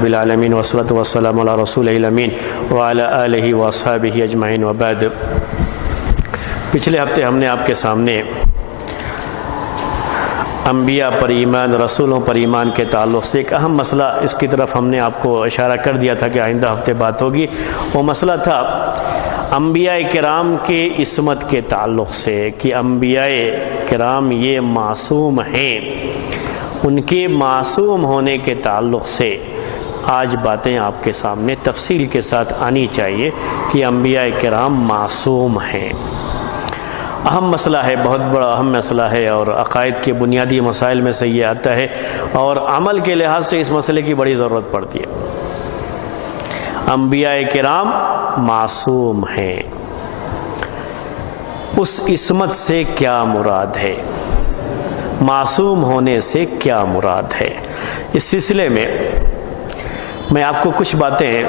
رب العالمین والصلاة والسلام علی رسولہ الامین وعلی آلہ واصحابہ اجمعین وبعد۔ پچھلے ہفتے ہم نے آپ کے سامنے انبیاء پر ایمان، رسولوں پر ایمان کے تعلق سے ایک اہم مسئلہ، اس کی طرف ہم نے آپ کو اشارہ کر دیا تھا کہ آئندہ ہفتے بات ہوگی۔ وہ مسئلہ تھا انبیاء کرام کے عصمت کے تعلق سے کہ انبیاء کرام یہ معصوم ہیں، ان کے معصوم ہونے کے تعلق سے آج باتیں آپ کے سامنے تفصیل کے ساتھ آنی چاہیے کہ انبیاء کرام معصوم ہیں۔ اہم مسئلہ ہے، بہت بڑا اہم مسئلہ ہے، اور عقائد کے بنیادی مسائل میں سے یہ آتا ہے، اور عمل کے لحاظ سے اس مسئلے کی بڑی ضرورت پڑتی ہے۔ انبیاء کرام معصوم ہیں، اس عصمت سے کیا مراد ہے، معصوم ہونے سے کیا مراد ہے؟ اس سلسلے میں میں آپ کو کچھ باتیں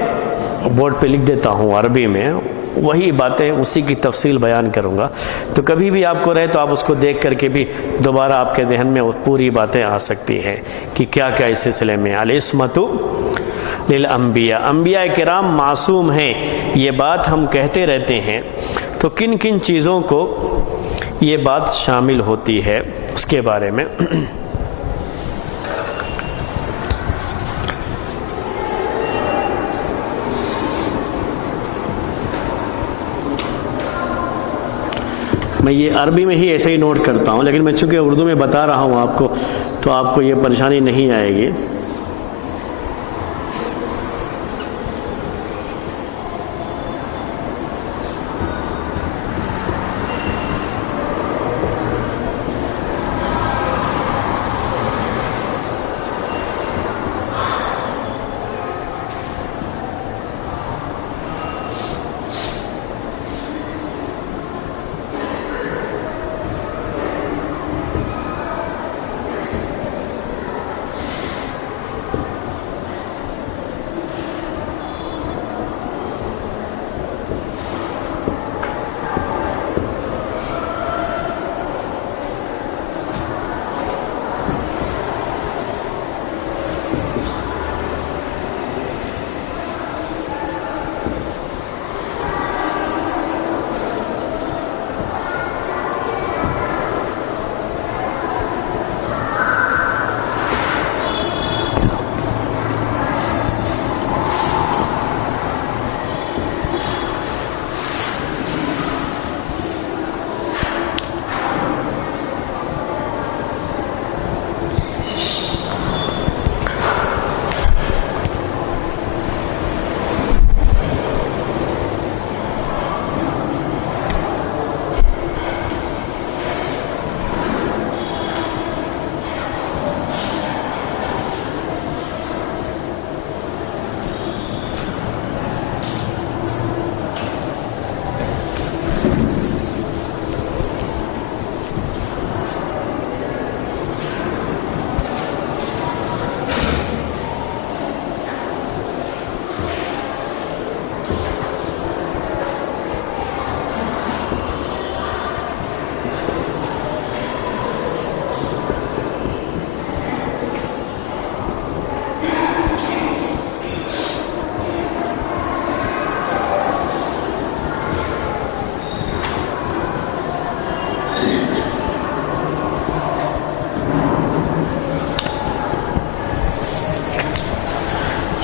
بورڈ پہ لکھ دیتا ہوں عربی میں، وہی باتیں اسی کی تفصیل بیان کروں گا، تو کبھی بھی آپ کو رہے تو آپ اس کو دیکھ کر کے بھی دوبارہ آپ کے ذہن میں پوری باتیں آ سکتی ہیں کہ کیا کیا اس سلسلے میں العصمۃ للانبیاء، انبیاء کرام معصوم ہیں، یہ بات ہم کہتے رہتے ہیں، تو کن کن چیزوں کو یہ بات شامل ہوتی ہے اس کے بارے میں میں یہ عربی میں ہی ایسے ہی نوٹ کرتا ہوں، لیکن میں چونکہ اردو میں بتا رہا ہوں آپ کو، تو آپ کو یہ پریشانی نہیں آئے گی۔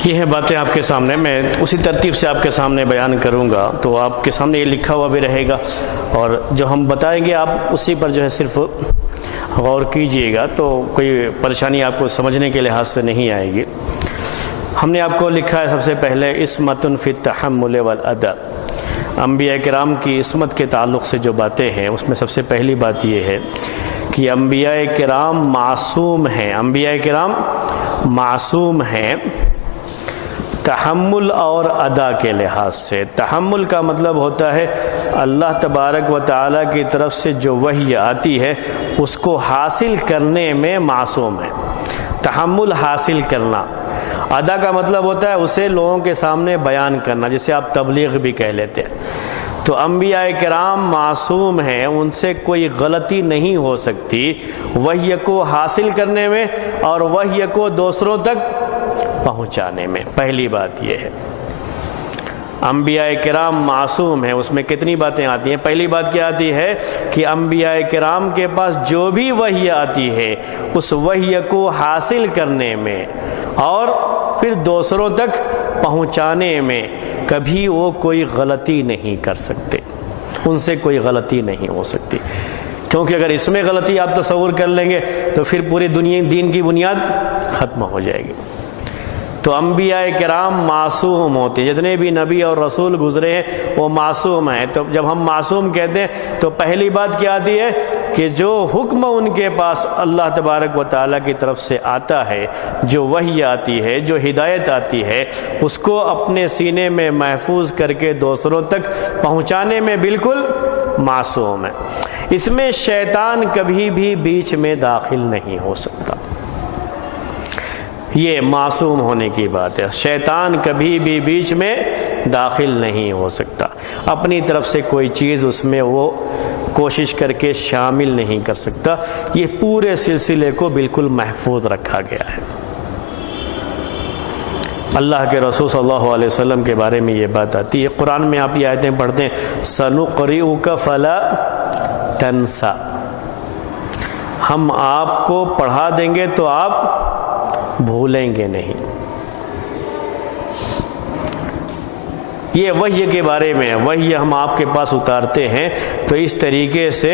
یہ ہیں باتیں آپ کے سامنے، میں اسی ترتیب سے آپ کے سامنے بیان کروں گا، تو آپ کے سامنے یہ لکھا ہوا بھی رہے گا، اور جو ہم بتائیں گے آپ اسی پر جو ہے صرف غور کیجئے گا، تو کوئی پریشانی آپ کو سمجھنے کے لحاظ سے نہیں آئے گی۔ ہم نے آپ کو لکھا ہے سب سے پہلے عصمۃ فی التحمل والادا، انبیاء کرام کی عصمت کے تعلق سے جو باتیں ہیں اس میں سب سے پہلی بات یہ ہے کہ انبیاء کرام معصوم ہیں، انبیاء کرام معصوم ہیں تحمل اور ادا کے لحاظ سے۔ تحمل کا مطلب ہوتا ہے اللہ تبارک و تعالیٰ کی طرف سے جو وحی آتی ہے اس کو حاصل کرنے میں معصوم ہے، تحمل حاصل کرنا۔ ادا کا مطلب ہوتا ہے اسے لوگوں کے سامنے بیان کرنا، جسے آپ تبلیغ بھی کہہ لیتے ہیں۔ تو انبیاء کرام معصوم ہیں، ان سے کوئی غلطی نہیں ہو سکتی وحی کو حاصل کرنے میں اور وحی کو دوسروں تک پہنچانے میں۔ پہلی بات یہ ہے انبیاء کرام معصوم ہیں، اس میں کتنی باتیں آتی ہیں۔ پہلی بات کیا آتی ہے کہ انبیاء کرام کے پاس جو بھی وحی آتی ہے اس وحی کو حاصل کرنے میں اور پھر دوسروں تک پہنچانے میں کبھی وہ کوئی غلطی نہیں کر سکتے، ان سے کوئی غلطی نہیں ہو سکتی، کیونکہ اگر اس میں غلطی آپ تصور کر لیں گے تو پھر پوری دین کی بنیاد ختم ہو جائے گی۔ تو انبیاء کرام معصوم ہوتے ہیں، جتنے بھی نبی اور رسول گزرے ہیں وہ معصوم ہیں۔ تو جب ہم معصوم کہتے ہیں تو پہلی بات کیا آتی ہے کہ جو حکم ان کے پاس اللہ تبارک و تعالیٰ کی طرف سے آتا ہے، جو وحی آتی ہے، جو ہدایت آتی ہے، اس کو اپنے سینے میں محفوظ کر کے دوسروں تک پہنچانے میں بالکل معصوم ہے۔ اس میں شیطان کبھی بھی بیچ میں داخل نہیں ہو سکتا، یہ معصوم ہونے کی بات ہے۔ شیطان کبھی بھی بیچ میں داخل نہیں ہو سکتا، اپنی طرف سے کوئی چیز اس میں وہ کوشش کر کے شامل نہیں کر سکتا۔ یہ پورے سلسلے کو بالکل محفوظ رکھا گیا ہے۔ اللہ کے رسول صلی اللہ علیہ وسلم کے بارے میں یہ بات آتی ہے، قرآن میں آپ یہ آیتیں پڑھتے ہیں سَنُقْرِئُكَ فَلَا تَنْسَى، ہم آپ کو پڑھا دیں گے تو آپ بھولیں گے نہیں۔ یہ وحی کے بارے میں، وحی ہم آپ کے پاس اتارتے ہیں تو اس طریقے سے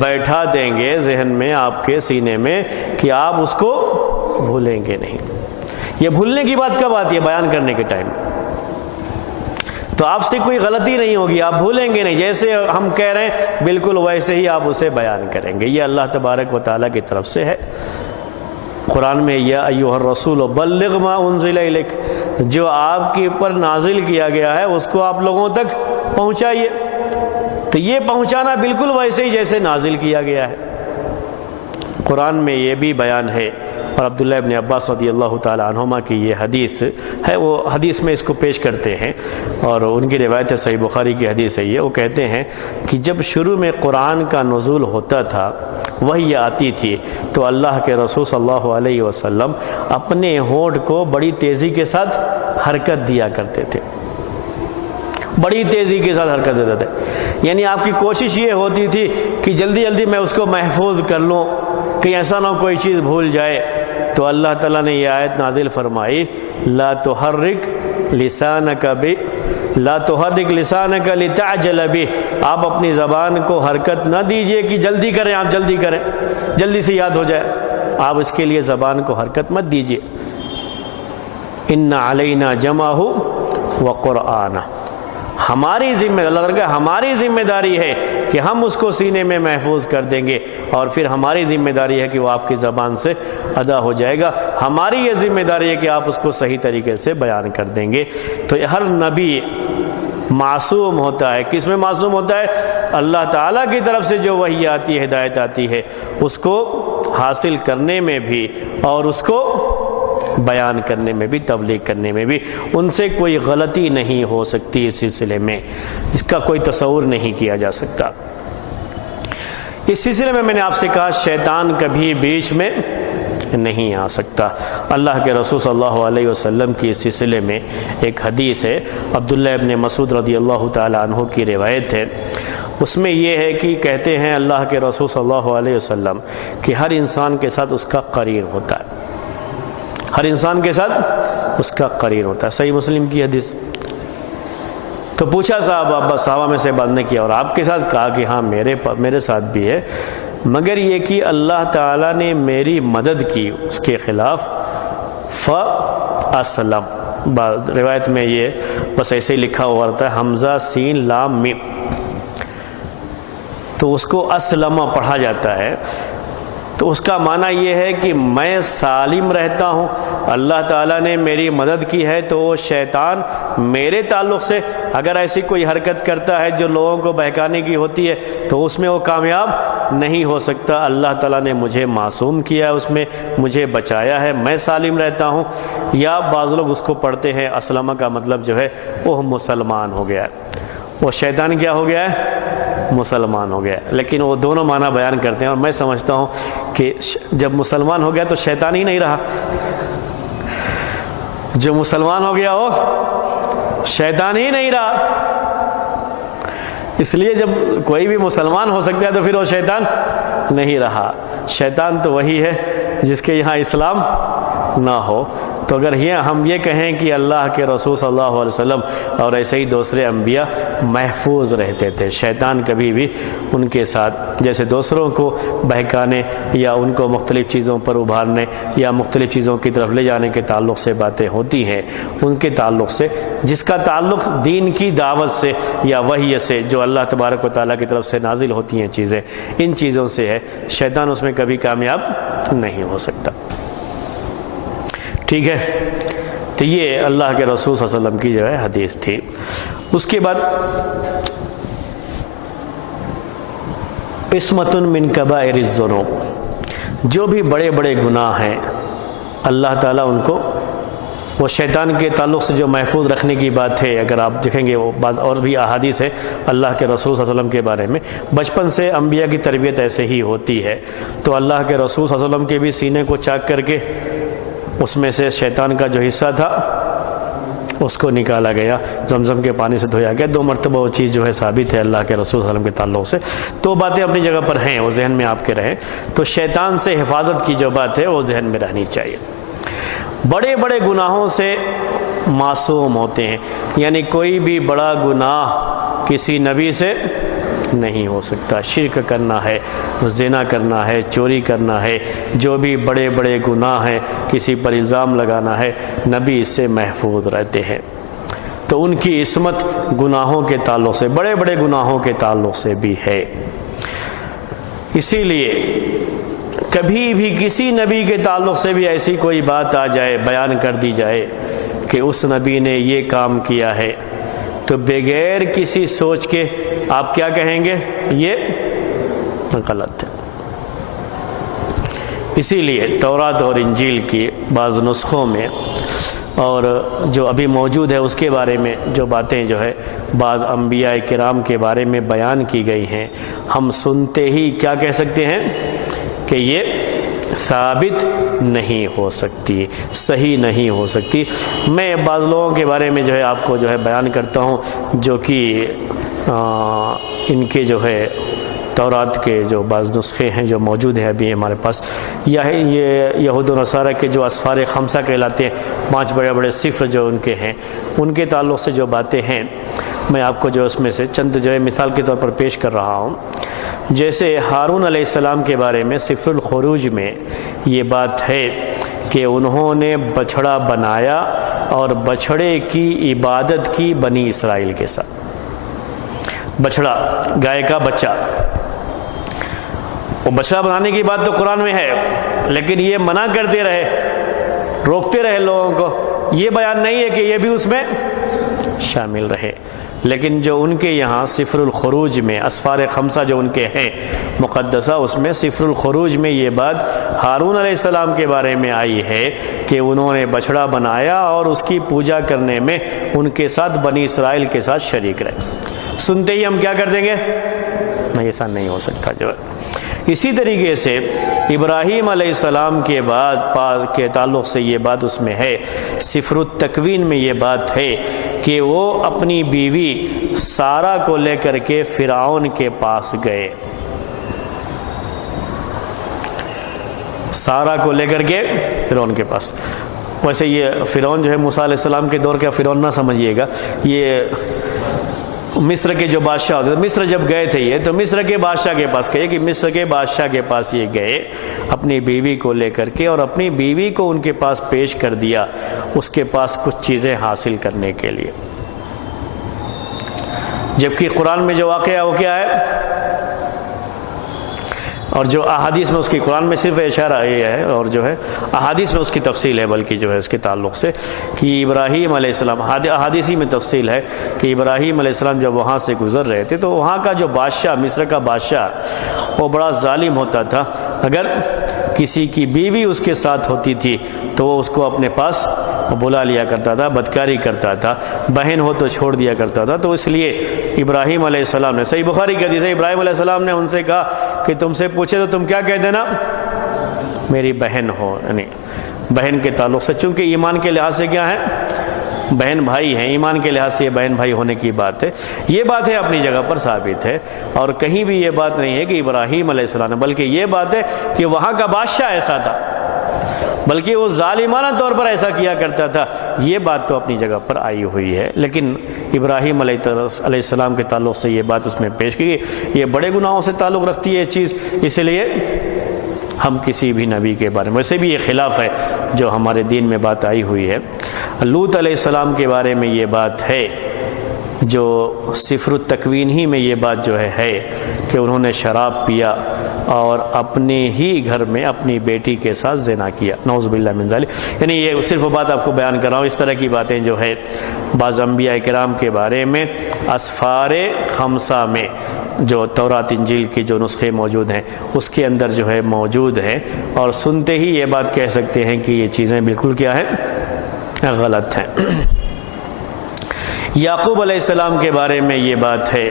بیٹھا دیں گے ذہن میں، آپ کے سینے میں، کہ آپ اس کو بھولیں گے نہیں۔ یہ بھولنے کی بات کب آتی ہے؟ بیان کرنے کے ٹائم۔ تو آپ سے کوئی غلطی نہیں ہوگی، آپ بھولیں گے نہیں، جیسے ہم کہہ رہے ہیں بالکل ویسے ہی آپ اسے بیان کریں گے۔ یہ اللہ تبارک و تعالیٰ کی طرف سے ہے۔ قرآن میں یا ایھا الرسول بلغ ما انزل الیک، جو آپ کے اوپر نازل کیا گیا ہے اس کو آپ لوگوں تک پہنچائیے۔ تو یہ پہنچانا بالکل ویسے ہی جیسے نازل کیا گیا ہے۔ قرآن میں یہ بھی بیان ہے، اور عبداللہ ابن عباس رضی اللہ تعالی عنہما کی یہ حدیث ہے، وہ حدیث میں اس کو پیش کرتے ہیں اور ان کی روایت صحیح بخاری کی حدیث ہے یہ، وہ کہتے ہیں کہ جب شروع میں قرآن کا نزول ہوتا تھا، وحی آتی تھی، تو اللہ کے رسول صلی اللہ علیہ وسلم اپنے ہونٹ کو بڑی تیزی کے ساتھ حرکت دیا کرتے تھے، بڑی تیزی کے ساتھ حرکت دیتے تھے، یعنی آپ کی کوشش یہ ہوتی تھی کہ جلدی جلدی میں اس کو محفوظ کر لوں، کہ ایسا نہ کوئی چیز بھول جائے۔ تو اللہ تعالیٰ نے یہ آیت نازل فرمائی لا تحرک لسانک لتعجل بہ، آپ اپنی زبان کو حرکت نہ دیجئے کہ جلدی کریں، آپ جلدی کریں، جلدی سے یاد ہو جائے، آپ اس کے لیے زبان کو حرکت مت دیجئے۔ ان علینا جمعہ وقرآنہ، ہماری ذمہ، اللہ تعالیٰ کہ ہماری ذمہ داری ہے کہ ہم اس کو سینے میں محفوظ کر دیں گے، اور پھر ہماری ذمہ داری ہے کہ وہ آپ کی زبان سے ادا ہو جائے گا، ہماری یہ ذمہ داری ہے کہ آپ اس کو صحیح طریقے سے بیان کر دیں گے۔ تو ہر نبی معصوم ہوتا ہے، کس میں معصوم ہوتا ہے؟ اللہ تعالیٰ کی طرف سے جو وحی آتی ہے، ہدایت آتی ہے، اس کو حاصل کرنے میں بھی اور اس کو بیان کرنے میں بھی، تبلیغ کرنے میں بھی ان سے کوئی غلطی نہیں ہو سکتی۔ اس سلسلے میں اس کا کوئی تصور نہیں کیا جا سکتا۔ اس سلسلے میں نے آپ سے کہا شیطان کبھی بیچ میں نہیں آ سکتا۔ اللہ کے رسول صلی اللہ علیہ وسلم کی اس سلسلے میں ایک حدیث ہے، عبداللہ ابن مسعود رضی اللہ تعالی عنہ کی روایت ہے، اس میں یہ ہے کہ کہتے ہیں اللہ کے رسول صلی اللہ علیہ وسلم کہ ہر انسان کے ساتھ اس کا قرین ہوتا ہے، ہر انسان کے ساتھ اس کا قرین ہوتا ہے، صحیح مسلم کی حدیث۔ تو پوچھا صحابہ میں سے بات نے کیا اور آپ کے ساتھ؟ کہا کہ ہاں میرے ساتھ بھی ہے، مگر یہ کہ اللہ تعالیٰ نے میری مدد کی اس کے خلاف، فَأَسْلَمَ، روایت میں یہ بس ایسے ہی لکھا ہوا رہتا ہے حمزہ سین لام میم، تو اس کو اسلم پڑھا جاتا ہے، تو اس کا معنی یہ ہے کہ میں سالم رہتا ہوں، اللہ تعالیٰ نے میری مدد کی ہے، تو وہ شیطان میرے تعلق سے اگر ایسی کوئی حرکت کرتا ہے جو لوگوں کو بہکانے کی ہوتی ہے تو اس میں وہ کامیاب نہیں ہو سکتا۔ اللہ تعالیٰ نے مجھے معصوم کیا ہے، اس میں مجھے بچایا ہے، میں سالم رہتا ہوں۔ یا بعض لوگ اس کو پڑھتے ہیں اسلمہ کا مطلب جو ہے وہ مسلمان ہو گیا ہے، وہ شیطان کیا ہو گیا ہے؟ مسلمان ہو گیا، لیکن وہ دونوں معنی بیان کرتے ہیں، اور میں سمجھتا ہوں کہ جب مسلمان ہو گیا تو شیطان ہی نہیں رہا، جو مسلمان ہو گیا وہ شیطان ہی نہیں رہا۔ اس لیے جب کوئی بھی مسلمان ہو سکتا ہے تو پھر وہ شیطان نہیں رہا۔ شیطان تو وہی ہے جس کے یہاں اسلام نہ ہو۔ تو اگر ہم یہ کہیں کہ اللہ کے رسول صلی اللہ علیہ وسلم اور ایسے ہی دوسرے انبیاء محفوظ رہتے تھے، شیطان کبھی بھی ان کے ساتھ جیسے دوسروں کو بہکانے یا ان کو مختلف چیزوں پر ابھارنے یا مختلف چیزوں کی طرف لے جانے کے تعلق سے باتیں ہوتی ہیں، ان کے تعلق سے جس کا تعلق دین کی دعوت سے یا وحی سے جو اللہ تبارک و تعالیٰ کی طرف سے نازل ہوتی ہیں چیزیں، ان چیزوں سے ہے، شیطان اس میں کبھی کامیاب نہیں ہو سکتا۔ ٹھیک ہے، تو یہ اللہ کے رسول صلی اللہ علیہ وسلم کی جو ہے حدیث تھی۔ اس کے بعد قسمۃ من کبائر الذنوب، جو بھی بڑے بڑے گناہ ہیں اللہ تعالیٰ ان کو، وہ شیطان کے تعلق سے جو محفوظ رکھنے کی بات ہے، اگر آپ دیکھیں گے وہ بعض اور بھی احادیث ہے اللہ کے رسول صلی اللہ علیہ وسلم کے بارے میں، بچپن سے انبیاء کی تربیت ایسے ہی ہوتی ہے، تو اللہ کے رسول صلی اللہ علیہ وسلم کے بھی سینے کو چاک کر کے اس میں سے شیطان کا جو حصہ تھا اس کو نکالا گیا، زمزم کے پانی سے دھویا گیا۔ 2 مرتبہ وہ چیز جو ہے ثابت ہے اللہ کے رسول صلی اللہ علیہ وسلم کے تعلق سے، تو باتیں اپنی جگہ پر ہیں، وہ ذہن میں آپ کے رہیں۔ تو شیطان سے حفاظت کی جو بات ہے وہ ذہن میں رہنی چاہیے۔ بڑے بڑے گناہوں سے معصوم ہوتے ہیں، یعنی کوئی بھی بڑا گناہ کسی نبی سے نہیں ہو سکتا۔ شرک کرنا ہے، زنا کرنا ہے، چوری کرنا ہے، جو بھی بڑے بڑے گناہ ہیں، کسی پر الزام لگانا ہے، نبی اس سے محفوظ رہتے ہیں۔ تو ان کی عصمت گناہوں کے تعلق سے، بڑے بڑے گناہوں کے تعلق سے بھی ہے۔ اسی لیے کبھی بھی کسی نبی کے تعلق سے بھی ایسی کوئی بات آ جائے، بیان کر دی جائے کہ اس نبی نے یہ کام کیا ہے، تو بغیر کسی سوچ کے آپ کیا کہیں گے؟ یہ غلط ہے۔ اسی لیے تورات اور انجیل کی بعض نسخوں میں اور جو ابھی موجود ہے اس کے بارے میں جو باتیں جو ہے بعض انبیاء کرام کے بارے میں بیان کی گئی ہیں، ہم سنتے ہی کیا کہہ سکتے ہیں کہ یہ ثابت نہیں ہو سکتی، صحیح نہیں ہو سکتی۔ میں بعض لوگوں کے بارے میں جو ہے آپ کو جو ہے بیان کرتا ہوں جو کہ ان کے جو ہے تورات کے جو بعض نسخے ہیں جو موجود ہیں ابھی ہمارے پاس، یہ یہود و نصارہ کے جو اسفار خمسہ کہلاتے ہیں، 5 بڑے بڑے صفر جو ان کے ہیں، ان کے تعلق سے جو باتیں ہیں میں آپ کو جو اس میں سے چند جو ہے مثال کے طور پر پیش کر رہا ہوں۔ جیسے ہارون علیہ السلام کے بارے میں سفر الخروج میں یہ بات ہے کہ انہوں نے بچھڑا بنایا اور بچھڑے کی عبادت کی بنی اسرائیل کے ساتھ۔ بچھڑا، گائے کا بچہ، وہ بچڑا بنانے کی بات تو قرآن میں ہے، لیکن یہ منع کرتے رہے، روکتے رہے لوگوں کو، یہ بیان نہیں ہے کہ یہ بھی اس میں شامل رہے۔ لیکن جو ان کے یہاں سفر الخروج میں اسفار خمسہ جو ان کے ہیں مقدسہ، اس میں سفر الخروج میں یہ بات ہارون علیہ السلام کے بارے میں آئی ہے کہ انہوں نے بچڑا بنایا اور اس کی پوجا کرنے میں ان کے ساتھ بنی اسرائیل کے ساتھ شریک رہے۔ سنتے ہی ہم کیا کر دیں گے؟ نہیں، ایسا نہیں ہو سکتا جو ہے۔ اسی طریقے سے ابراہیم علیہ السلام کے بعد کے تعلق سے یہ بات اس میں ہے، سفر التکوین میں یہ بات ہے کہ وہ اپنی بیوی سارہ کو لے کر کے فرعون کے پاس گئے، سارہ کو لے کر کے فرعون کے پاس۔ ویسے یہ فرعون جو ہے موسیٰ علیہ السلام کے دور کا فرعون نہ سمجھیے گا، یہ مصر کے جو بادشاہ ہوتے تھے، مصر جب گئے تھے یہ تو مصر کے بادشاہ کے پاس گئے، کہ مصر کے بادشاہ کے پاس یہ گئے اپنی بیوی کو لے کر کے، اور اپنی بیوی کو ان کے پاس پیش کر دیا اس کے پاس کچھ چیزیں حاصل کرنے کے لیے۔ جبکہ قرآن میں جو واقعہ وہ کیا ہے، اور جو احادیث میں اس کی، قرآن میں صرف اشارہ یہ ہے اور جو ہے احادیث میں اس کی تفصیل ہے، بلکہ جو ہے اس کے تعلق سے کہ ابراہیم علیہ السلام، احادیثی میں تفصیل ہے کہ ابراہیم علیہ السلام جب وہاں سے گزر رہے تھے تو وہاں کا جو بادشاہ، مصر کا بادشاہ، وہ بڑا ظالم ہوتا تھا۔ اگر کسی کی بیوی اس کے ساتھ ہوتی تھی تو وہ اس کو اپنے پاس بلا لیا کرتا تھا، بدکاری کرتا تھا، بہن ہو تو چھوڑ دیا کرتا تھا۔ تو اس لیے ابراہیم علیہ السلام نے، صحیح بخاری کی حدیث ہے، ابراہیم علیہ السلام نے ان سے کہا کہ تم سے پوچھے تو تم کیا کہہ دینا؟ میری بہن ہو، یعنی بہن کے تعلق سے، چونکہ ایمان کے لحاظ سے کیا ہے؟ بہن بھائی ہیں، ایمان کے لحاظ سے یہ بہن بھائی ہونے کی بات ہے، یہ بات ہے اپنی جگہ پر ثابت ہے، اور کہیں بھی یہ بات نہیں ہے کہ ابراہیم علیہ السلام، بلکہ یہ بات ہے کہ وہاں کا بادشاہ ایسا تھا، بلکہ وہ ظالمانہ طور پر ایسا کیا کرتا تھا، یہ بات تو اپنی جگہ پر آئی ہوئی ہے، لیکن ابراہیم علیہ السلام کے تعلق سے یہ بات اس میں پیش کی گئی، یہ بڑے گناہوں سے تعلق رکھتی ہے یہ چیز، اس لیے ہم کسی بھی نبی کے بارے میں، ویسے بھی یہ خلاف ہے جو ہمارے دین میں بات آئی ہوئی ہے۔ لوط علیہ السلام کے بارے میں یہ بات ہے جو سفر التکوین ہی میں یہ بات جو ہے کہ انہوں نے شراب پیا اور اپنے ہی گھر میں اپنی بیٹی کے ساتھ زنا کیا، نعوذ باللہ من ذالک۔ یعنی یہ صرف بات آپ کو بیان کر رہا ہوں، اس طرح کی باتیں جو ہے بعض انبیاء کرام کے بارے میں اسفار خمسہ میں جو تورات انجیل کی جو نسخے موجود ہیں اس کے اندر جو ہے موجود ہیں، اور سنتے ہی یہ بات کہہ سکتے ہیں کہ یہ چیزیں بالکل کیا ہیں؟ غلط ہیں۔ یعقوب علیہ السلام کے بارے میں یہ بات ہے،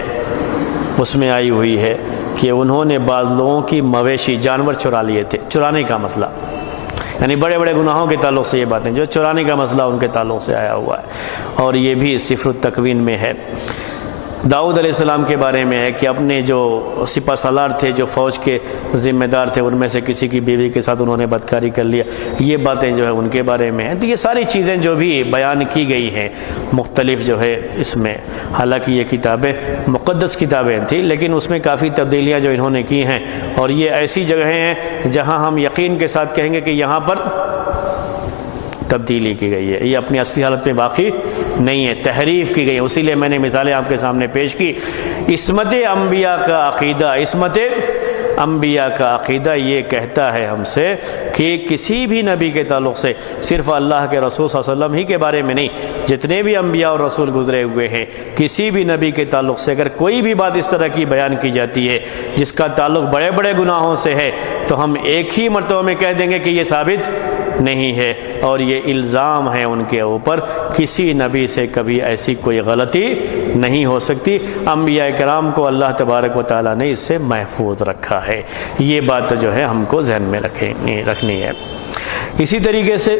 اس میں آئی ہوئی ہے کہ انہوں نے بعض لوگوں کی مویشی جانور چرا لیے تھے، چرانے کا مسئلہ، یعنی بڑے بڑے گناہوں کے تعلق سے یہ باتیں جو چرانے کا مسئلہ ان کے تعلق سے آیا ہوا ہے، اور یہ بھی سفر التکوین میں ہے۔ داؤد علیہ السلام کے بارے میں ہے کہ اپنے جو سپہ سالار تھے، جو فوج کے ذمہ دار تھے، ان میں سے کسی کی بیوی کے ساتھ انہوں نے بدکاری کر لیا، یہ باتیں جو ہے ان کے بارے میں ہیں۔ تو یہ ساری چیزیں جو بھی بیان کی گئی ہیں مختلف جو ہے اس میں، حالانکہ یہ کتابیں مقدس کتابیں تھیں، لیکن اس میں کافی تبدیلیاں جو انہوں نے کی ہیں، اور یہ ایسی جگہیں ہیں جہاں ہم یقین کے ساتھ کہیں گے کہ یہاں پر تبدیلی کی گئی ہے، یہ اپنی اصلی حالت میں باقی نہیں ہے، تحریف کی گئی ہے۔ اسی لیے میں نے مثالیں آپ کے سامنے پیش کی۔ عصمت انبیاء کا عقیدہ، عصمت انبیاء کا عقیدہ یہ کہتا ہے ہم سے کہ کسی بھی نبی کے تعلق سے، صرف اللہ کے رسول صلی اللہ علیہ وسلم ہی کے بارے میں نہیں، جتنے بھی انبیاء اور رسول گزرے ہوئے ہیں، کسی بھی نبی کے تعلق سے اگر کوئی بھی بات اس طرح کی بیان کی جاتی ہے جس کا تعلق بڑے بڑے گناہوں سے ہے، تو ہم ایک ہی مرتبہ میں کہہ دیں گے کہ یہ ثابت نہیں ہے، اور یہ الزام ہے ان کے اوپر، کسی نبی سے کبھی ایسی کوئی غلطی نہیں ہو سکتی۔ انبیاء کرام کو اللہ تبارک و تعالیٰ نے اس سے محفوظ رکھا ہے، یہ بات جو ہے ہم کو ذہن میں رکھنی ہے۔ اسی طریقے سے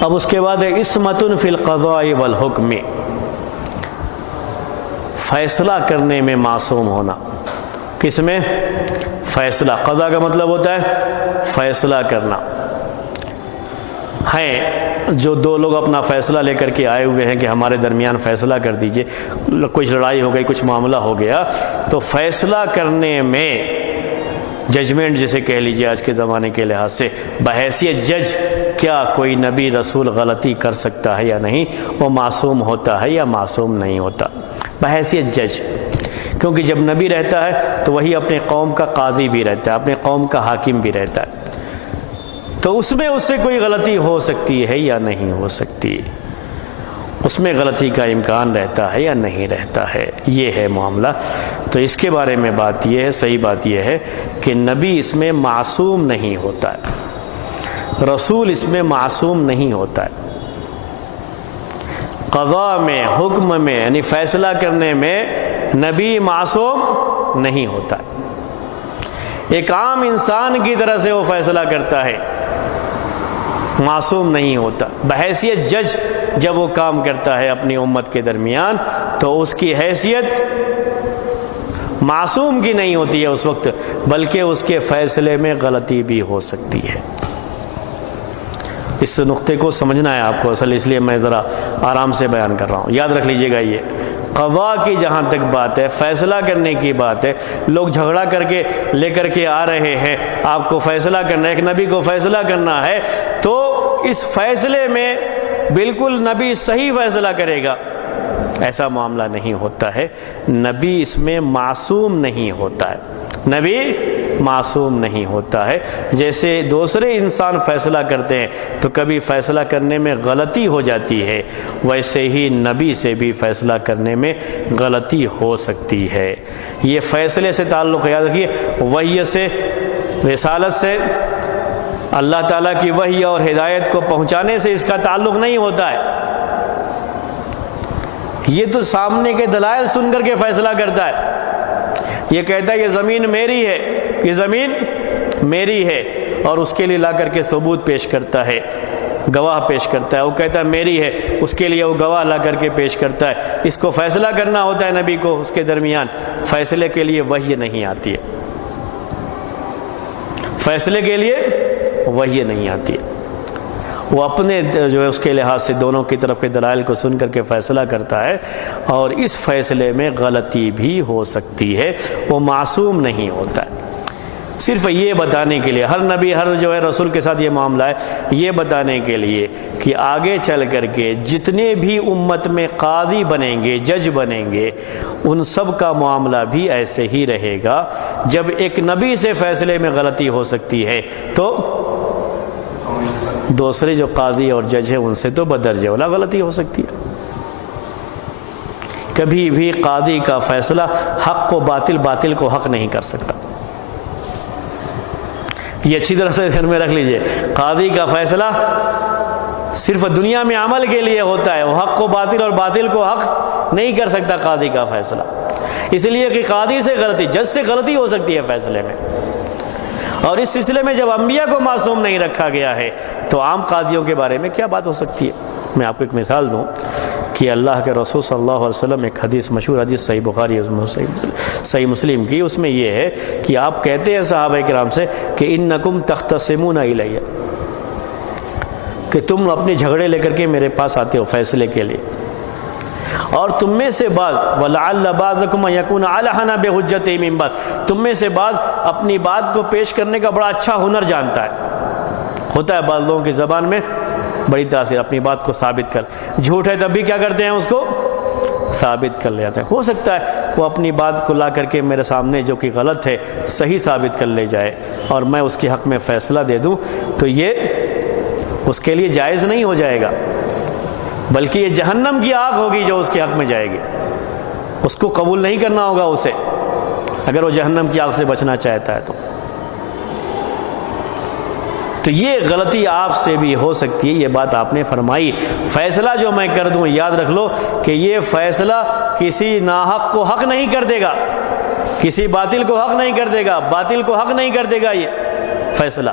اب اس کے بعد ہے عصمت فی القضاء والحکم، فیصلہ کرنے میں معصوم ہونا۔ کس میں؟ فیصلہ، قضاء کا مطلب ہوتا ہے فیصلہ کرنا۔ ہیں جو دو لوگ اپنا فیصلہ لے کر کے آئے ہوئے ہیں کہ ہمارے درمیان فیصلہ کر دیجئے، کچھ لڑائی ہو گئی، کچھ معاملہ ہو گیا، تو فیصلہ کرنے میں ججمنٹ جسے کہہ لیجئے آج کے زمانے کے لحاظ سے، بحیثیت جج کیا کوئی نبی رسول غلطی کر سکتا ہے یا نہیں، وہ معصوم ہوتا ہے یا معصوم نہیں ہوتا، بحیثیت جج، کیونکہ جب نبی رہتا ہے تو وہی اپنے قوم کا قاضی بھی رہتا ہے، اپنے قوم کا حاکم بھی رہتا ہے، تو اس میں اس سے کوئی غلطی ہو سکتی ہے یا نہیں ہو سکتی، اس میں غلطی کا امکان رہتا ہے یا نہیں رہتا ہے، یہ ہے معاملہ۔ تو اس کے بارے میں بات یہ ہے، صحیح بات یہ ہے کہ نبی اس میں معصوم نہیں ہوتا ہے، رسول اس میں معصوم نہیں ہوتا ہے، قضاء میں، حکم میں، یعنی فیصلہ کرنے میں نبی معصوم نہیں ہوتا ہے، ایک عام انسان کی طرح سے وہ فیصلہ کرتا ہے، معصوم نہیں ہوتا۔ بحیثیت جج جب وہ کام کرتا ہے اپنی امت کے درمیان تو اس کی حیثیت معصوم کی نہیں ہوتی ہے اس وقت، بلکہ اس کے فیصلے میں غلطی بھی ہو سکتی ہے۔ اس نقطے کو سمجھنا ہے آپ کو، اصل اس لیے میں ذرا آرام سے بیان کر رہا ہوں، یاد رکھ لیجئے گا۔ یہ قضاء کی جہاں تک بات ہے، فیصلہ کرنے کی بات ہے، لوگ جھگڑا کر کے لے کر کے آ رہے ہیں، آپ کو فیصلہ کرنا ہے، ایک نبی کو فیصلہ کرنا ہے، تو اس فیصلے میں بالکل نبی صحیح فیصلہ کرے گا، ایسا معاملہ نہیں ہوتا ہے، نبی اس میں معصوم نہیں ہوتا ہے، نبی معصوم نہیں ہوتا ہے۔ جیسے دوسرے انسان فیصلہ کرتے ہیں تو کبھی فیصلہ کرنے میں غلطی ہو جاتی ہے، ویسے ہی نبی سے بھی فیصلہ کرنے میں غلطی ہو سکتی ہے۔ یہ فیصلے سے تعلق یاد رکھیے، وحی سے، رسالت سے، اللہ تعالیٰ کی وحی اور ہدایت کو پہنچانے سے اس کا تعلق نہیں ہوتا ہے۔ یہ تو سامنے کے دلائل سن کر کے فیصلہ کرتا ہے، یہ کہتا ہے یہ زمین میری ہے، یہ زمین میری ہے، اور اس کے لیے لا کر کے ثبوت پیش کرتا ہے، گواہ پیش کرتا ہے، وہ کہتا ہے میری ہے، اس کے لیے وہ گواہ لا کر کے پیش کرتا ہے، اس کو فیصلہ کرنا ہوتا ہے نبی کو، اس کے درمیان فیصلے کے لیے وحی نہیں آتی ہے، فیصلے کے لیے وحی نہیں آتی ہے، وہ اپنے جو ہے اس کے لحاظ سے دونوں کی طرف کے دلائل کو سن کر کے فیصلہ کرتا ہے، اور اس فیصلے میں غلطی بھی ہو سکتی ہے، وہ معصوم نہیں ہوتا ہے۔ صرف یہ بتانے کے لیے، ہر نبی ہر جو ہے رسول کے ساتھ یہ معاملہ ہے، یہ بتانے کے لیے کہ آگے چل کر کے جتنے بھی امت میں قاضی بنیں گے، جج بنیں گے، ان سب کا معاملہ بھی ایسے ہی رہے گا۔ جب ایک نبی سے فیصلے میں غلطی ہو سکتی ہے تو دوسرے جو قاضی اور جج ہیں ان سے تو بدرجہ اولا غلطی ہو سکتی ہے۔ کبھی بھی قاضی کا فیصلہ حق کو باطل، باطل کو حق نہیں کر سکتا۔ یہ اچھی طرح سے ذہن میں رکھ لیجئے، قاضی کا فیصلہ صرف دنیا میں عمل کے لیے ہوتا ہے، وہ حق کو باطل اور باطل کو حق نہیں کر سکتا قاضی کا فیصلہ، اس لیے کہ قاضی سے غلطی، جج سے غلطی ہو سکتی ہے فیصلے میں۔ اور اس سلسلے میں جب انبیاء کو معصوم نہیں رکھا گیا ہے تو عام قاضیوں کے بارے میں کیا بات ہو سکتی ہے؟ میں آپ کو ایک مثال دوں کہ اللہ کے رسول صلی اللہ علیہ وسلم ایک حدیث، مشہور حدیث صحیح بخاری صحیح مسلم کی، اس میں یہ ہے کہ آپ کہتے ہیں صحابہ کرام سے کہ انکم تختصمون الیہ، کہ تم اپنے جھگڑے لے کر کے میرے پاس آتے ہو فیصلے کے لیے، اور تم میں سے بعض وَلَعَلَّ بَعْضَكُمْ أَن يَكُونَ أَلْحَنَ بِحُجَّتِهِ مِنْ بَعْضٍ، تم میں سے بعض اپنی بات کو پیش کرنے کا بڑا اچھا ہنر جانتا ہے، ہوتا ہے بعض لوگوں کی زبان میں بڑی تاثیر، اپنی بات کو ثابت کر، جھوٹ ہے تب بھی کیا کرتے ہیں اس کو ثابت کر لے جاتے ہیں۔ ہو سکتا ہے وہ اپنی بات کو لا کر کے میرے سامنے جو کہ غلط ہے صحیح ثابت کر لے جائے اور میں اس کے حق میں فیصلہ دے دوں، تو یہ اس کے لیے جائز نہیں ہو جائے گا، بلکہ یہ جہنم کی آگ ہوگی جو اس کے حق میں جائے گی، اس کو قبول نہیں کرنا ہوگا اسے، اگر وہ جہنم کی آگ سے بچنا چاہتا ہے تو یہ غلطی آپ سے بھی ہو سکتی ہے۔ یہ بات آپ نے فرمائی، فیصلہ جو میں کر دوں، یاد رکھ لو کہ یہ فیصلہ کسی ناحق کو حق نہیں کر دے گا، کسی باطل کو حق نہیں کر دے گا، باطل کو حق نہیں کر دے گا یہ فیصلہ،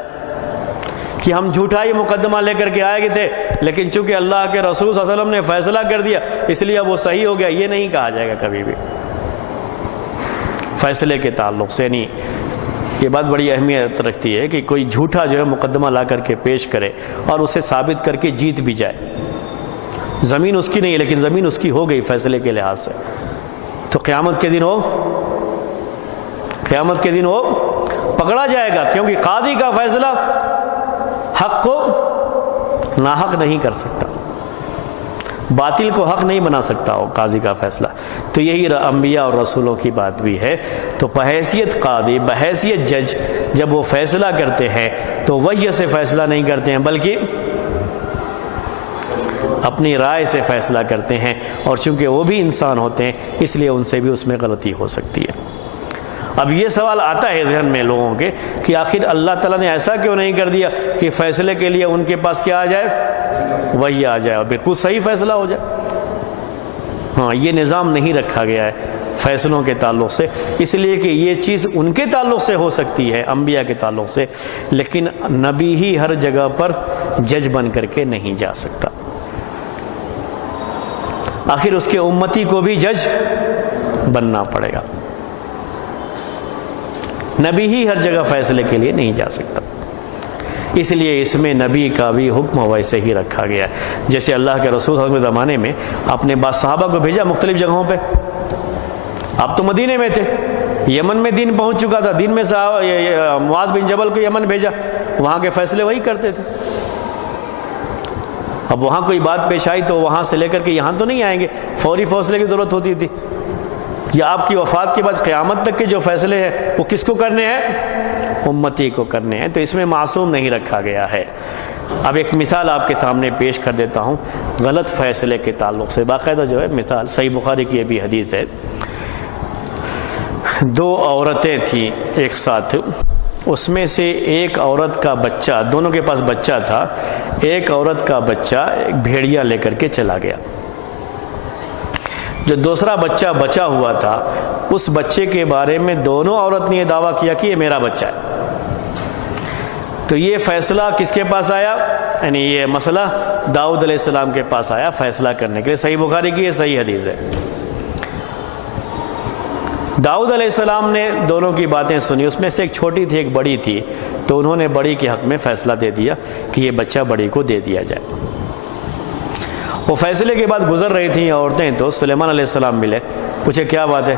کہ ہم جھوٹائی مقدمہ لے کر کے آئے گئے تھے لیکن چونکہ اللہ کے رسول صلی اللہ علیہ وسلم نے فیصلہ کر دیا اس لیے اب وہ صحیح ہو گیا، یہ نہیں کہا جائے گا کبھی بھی فیصلے کے تعلق سے۔ نہیں، یہ بات بڑی اہمیت رکھتی ہے کہ کوئی جھوٹا جو ہے مقدمہ لا کر کے پیش کرے اور اسے ثابت کر کے جیت بھی جائے، زمین اس کی نہیں ہے لیکن زمین اس کی ہو گئی فیصلے کے لحاظ سے، تو قیامت کے دن وہ پکڑا جائے گا، کیونکہ قاضی کا فیصلہ حق کو ناحق نہیں کر سکتا، باطل کو حق نہیں بنا سکتا وہ قاضی کا فیصلہ۔ تو یہی انبیاء اور رسولوں کی بات بھی ہے۔ تو بحیثیت قاضی، بحیثیت جج جب وہ فیصلہ کرتے ہیں تو وحی سے فیصلہ نہیں کرتے ہیں بلکہ اپنی رائے سے فیصلہ کرتے ہیں، اور چونکہ وہ بھی انسان ہوتے ہیں اس لیے ان سے بھی اس میں غلطی ہو سکتی ہے۔ اب یہ سوال آتا ہے ذہن میں لوگوں کے کہ آخر اللہ تعالیٰ نے ایسا کیوں نہیں کر دیا کہ فیصلے کے لیے ان کے پاس کیا آ جائے، وہی آ جائے اور بالکل صحیح فیصلہ ہو جائے۔ ہاں، یہ نظام نہیں رکھا گیا ہے فیصلوں کے تعلق سے، اس لیے کہ یہ چیز ان کے تعلق سے ہو سکتی ہے، انبیاء کے تعلق سے، لیکن نبی ہی ہر جگہ پر جج بن کر کے نہیں جا سکتا، آخر اس کے امتی کو بھی جج بننا پڑے گا، نبی ہی ہر جگہ فیصلے کے لیے نہیں جا سکتا، اس لیے اس میں نبی کا بھی حکم ویسے ہی رکھا گیا ہے۔ جیسے اللہ کے رسول صلی اللہ علیہ وسلم کے زمانے میں آپ نے بعض صحابہ کو بھیجا مختلف جگہوں پہ، آپ تو مدینے میں تھے، یمن میں دین پہنچ چکا تھا، دین میں معاذ بن جبل کو یمن بھیجا، وہاں کے فیصلے وہی کرتے تھے، اب وہاں کوئی بات پیش آئی تو وہاں سے لے کر کے یہاں تو نہیں آئیں گے، فوری فیصلے کی ضرورت ہوتی تھی، یا آپ کی وفات کے بعد قیامت تک کے جو فیصلے ہیں وہ کس کو کرنے ہیں، امتی کو کرنے ہیں، تو اس میں معصوم نہیں رکھا گیا ہے۔ اب ایک مثال آپ کے سامنے پیش کر دیتا ہوں غلط فیصلے کے تعلق سے، باقاعدہ جو ہے مثال صحیح بخاری کی یہ بھی حدیث ہے، دو عورتیں تھیں ایک ساتھ، اس میں سے ایک عورت کا بچہ، دونوں کے پاس بچہ تھا، ایک عورت کا بچہ ایک بھیڑیا لے کر کے چلا گیا، جو دوسرا بچہ بچا ہوا تھا اس بچے کے بارے میں دونوں عورت نے یہ دعویٰ کیا کہ یہ میرا بچہ ہے، تو یہ فیصلہ کس کے پاس آیا؟ یعنی یہ مسئلہ داؤد علیہ السلام کے پاس آیا فیصلہ کرنے کے لیے۔ صحیح بخاری کی یہ صحیح حدیث ہے۔ داؤد علیہ السلام نے دونوں کی باتیں سنی، اس میں سے ایک چھوٹی تھی ایک بڑی تھی، تو انہوں نے بڑی کے حق میں فیصلہ دے دیا کہ یہ بچہ بڑی کو دے دیا جائے۔ وہ فیصلے کے بعد گزر رہی تھیں عورتیں، تو سلیمان علیہ السلام ملے، پوچھے کیا بات ہے؟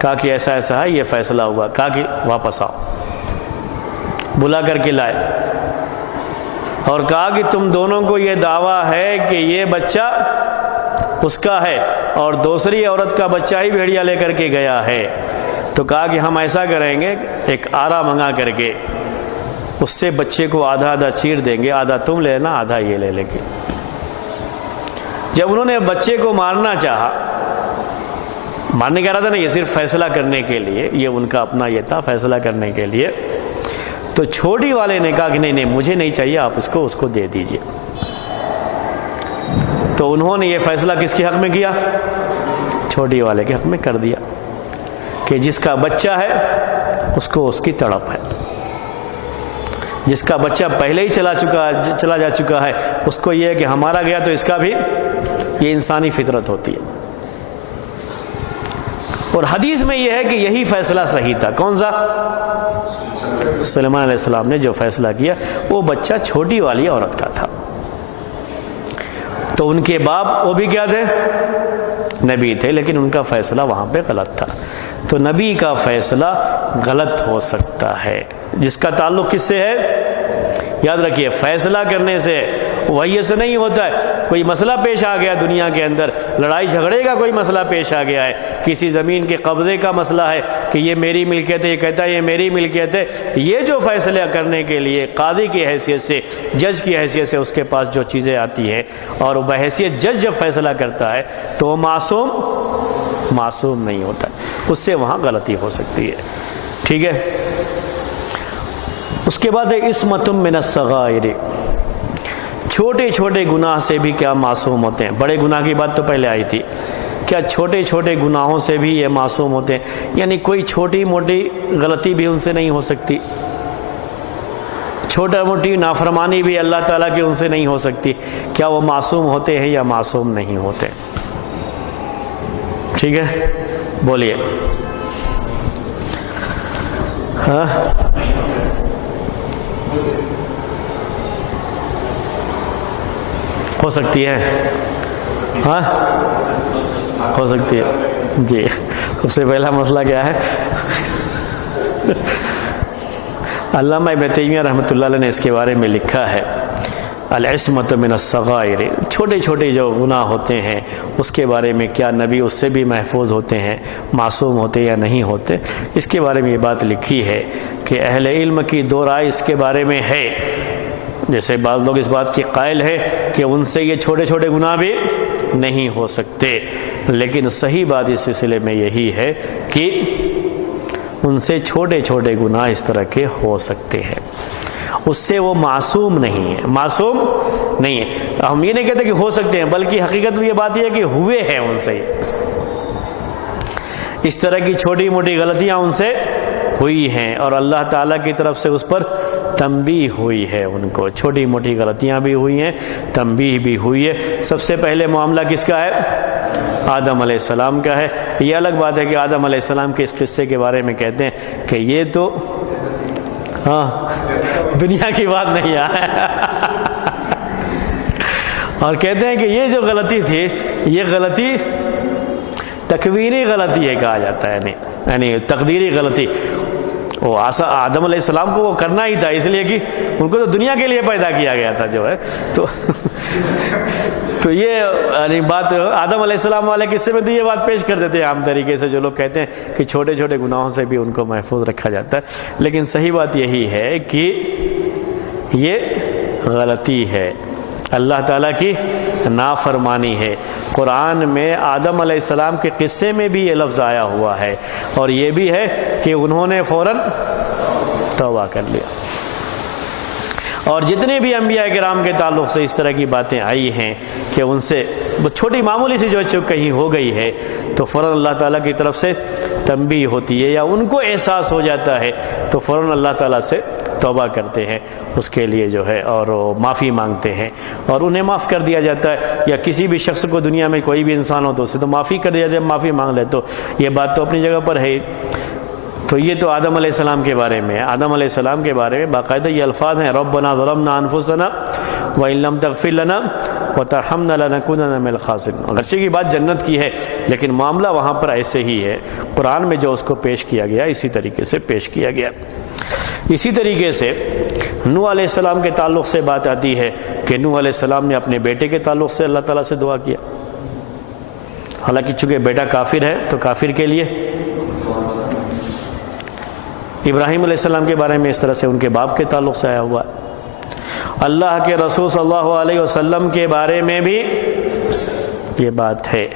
کہا کہ ایسا ایسا ہے، یہ فیصلہ ہوا۔ کہا کہ واپس آؤ، بلا کر کے لائے اور کہا کہ تم دونوں کو یہ دعویٰ ہے کہ یہ بچہ اس کا ہے اور دوسری عورت کا بچہ ہی بھیڑیا لے کر کے گیا ہے، تو کہا کہ ہم ایسا کریں گے، ایک آرا منگا کر کے اس سے بچے کو آدھا آدھا چیر دیں گے، آدھا تم لینا آدھا یہ لے لیں گے۔ جب انہوں نے بچے کو مارنا چاہا، مارنے کا ارادہ نہیں، یہ صرف فیصلہ کرنے کے لیے، یہ ان کا اپنا یہ تھا فیصلہ کرنے کے لیے، تو چھوٹی والے نے کہا کہ نہیں مجھے نہیں چاہیے، آپ اس کو دے دیجئے۔ تو انہوں نے یہ فیصلہ کس کے حق میں کیا؟ چھوٹی والے کے حق میں کر دیا کہ جس کا بچہ ہے اس کو اس کی تڑپ ہے، جس کا بچہ پہلے ہی چلا جا چکا ہے اس کو یہ ہے کہ ہمارا گیا تو اس کا بھی، یہ انسانی فطرت ہوتی ہے۔ اور حدیث میں یہ ہے کہ یہی فیصلہ صحیح تھا۔ کون سا؟ سلیمان علیہ السلام نے جو فیصلہ کیا وہ بچہ چھوٹی والی عورت کا تھا، تو ان کے باپ وہ بھی کیا تھے؟ نبی تھے، لیکن ان کا فیصلہ وہاں پہ غلط تھا۔ تو نبی کا فیصلہ غلط ہو سکتا ہے، جس کا تعلق کس سے ہے؟ یاد رکھیے، فیصلہ کرنے سے، وحی سے نہیں ہوتا ہے۔ کوئی مسئلہ پیش آ گیا دنیا کے اندر، لڑائی جھگڑے کا کوئی مسئلہ پیش آ گیا ہے، کسی زمین کے قبضے کا مسئلہ ہے کہ یہ میری ملکیت ہے، یہ کہتا ہے یہ میری ملکیت ہے، یہ جو فیصلہ کرنے کے لیے قاضی کی حیثیت سے، جج کی حیثیت سے اس کے پاس جو چیزیں آتی ہیں، اور وہ بحیثیت جج جب فیصلہ کرتا ہے تو وہ معصوم نہیں ہوتا، اس سے وہاں غلطی ہو سکتی ہے۔ ٹھیک ہے، اس کے بعد ہے عصمۃ من الصغائر، چھوٹے چھوٹے گناہ سے بھی کیا معصوم ہوتے ہیں؟ بڑے گناہ کی بات تو پہلے آئی تھی، کیا چھوٹے چھوٹے گناہوں سے بھی یہ معصوم ہوتے ہیں؟ یعنی کوئی چھوٹی موٹی غلطی بھی ان سے نہیں ہو سکتی، چھوٹا موٹی نافرمانی بھی اللہ تعالیٰ کی ان سے نہیں ہو سکتی، کیا وہ معصوم ہوتے ہیں یا معصوم نہیں ہوتے؟ ٹھیک ہے، بولیے۔ ہاں ہو سکتی ہے، ہاں ہو سکتی ہے جی۔ سب سے پہلا مسئلہ کیا ہے؟ علامہ ابن تیمیہ رحمۃ اللہ علیہ نے اس کے بارے میں لکھا ہے، العصمۃ من الصغائر، چھوٹے چھوٹے جو گناہ ہوتے ہیں اس کے بارے میں کیا نبی اس سے بھی محفوظ ہوتے ہیں، معصوم ہوتے یا نہیں ہوتے؟ اس کے بارے میں یہ بات لکھی ہے کہ اہل علم کی دو رائے اس کے بارے میں ہے۔ جیسے بعض لوگ اس بات کی قائل ہے کہ ان سے یہ چھوٹے چھوٹے گناہ بھی نہیں ہو سکتے، لیکن صحیح بات اس سلسلے میں یہی ہے کہ ان سے چھوٹے چھوٹے گناہ اس طرح کے ہو سکتے ہیں، اس سے وہ معصوم نہیں ہے، معصوم نہیں ہے۔ ہم یہ نہیں کہتے کہ ہو سکتے ہیں، بلکہ حقیقت میں یہ بات یہ ہے کہ ہوئے ہیں ان سے، اس طرح کی چھوٹی موٹی غلطیاں ان سے ہوئی ہیں، اور اللہ تعالیٰ کی طرف سے اس پر تنبیہ ہوئی ہے، ان کو چھوٹی موٹی غلطیاں بھی ہوئی ہیں، تنبیہ بھی ہوئی ہے۔ سب سے پہلے معاملہ کس کا ہے؟ آدم علیہ السلام کا ہے۔ یہ الگ بات ہے کہ آدم علیہ السلام کے اس قصے کے بارے میں کہتے ہیں کہ یہ تو دنیا کی بات نہیں ہے، اور کہتے ہیں کہ یہ جو غلطی تھی یہ غلطی تکوینی غلطی ہے کہا جاتا ہے، یعنی تقدیری غلطی۔ وہ آدم علیہ السلام کو وہ کرنا ہی تھا، اس لیے کہ ان کو تو دنیا کے لیے پیدا کیا گیا تھا جو ہے، تو یہ یعنی بات آدم علیہ السلام والے قصے میں تو یہ بات پیش کر دیتے ہیں عام طریقے سے، جو لوگ کہتے ہیں کہ چھوٹے چھوٹے گناہوں سے بھی ان کو محفوظ رکھا جاتا ہے، لیکن صحیح بات یہی ہے کہ یہ غلطی ہے، اللہ تعالیٰ کی نافرمانی ہے۔ قرآن میں آدم علیہ السلام کے قصے میں بھی یہ لفظ آیا ہوا ہے، اور یہ بھی ہے کہ انہوں نے فوراً توبہ کر لیا۔ اور جتنے بھی انبیاء کرام کے تعلق سے اس طرح کی باتیں آئی ہیں کہ کہ ان سے چھوٹی معمولی سی جو چوک کہیں ہو گئی ہے تو فوراً اللہ تعالیٰ کی طرف سے تنبیہ ہوتی ہے، یا ان کو احساس ہو جاتا ہے تو فوراً اللہ تعالیٰ سے توبہ کرتے ہیں اس کے لیے جو ہے، اور معافی مانگتے ہیں اور انہیں معاف کر دیا جاتا ہے. یا کسی بھی شخص کو دنیا میں کوئی بھی انسان ہو تو اسے تو معافی کر دیا جائے، معافی مانگ لے تو یہ بات تو اپنی جگہ پر ہے. تو یہ تو آدم علیہ السلام کے بارے میں ہے. آدم علیہ السلام کے بارے میں باقاعدہ یہ الفاظ ہیں، ربنا ظلمنا انفسنا وان لم تغفر لنا وترحمنا لنکونن من الخاسرین. اگرچہ کی بات جنت کی ہے لیکن معاملہ وہاں پر ایسے ہی ہے. قرآن میں جو اس کو پیش کیا گیا اسی طریقے سے پیش کیا گیا. اسی طریقے سے نوح علیہ السلام کے تعلق سے بات آتی ہے کہ نوح علیہ السلام نے اپنے بیٹے کے تعلق سے اللہ تعالیٰ سے دعا کیا. حالانکہ چونکہ بیٹا کافر ہے تو کافر کے لیے. ابراہیم علیہ السلام کے بارے میں اس طرح سے ان کے باپ کے تعلق سے آیا ہوا. اللہ کے رسول صلی اللہ علیہ وسلم کے بارے میں بھی یہ بات ہے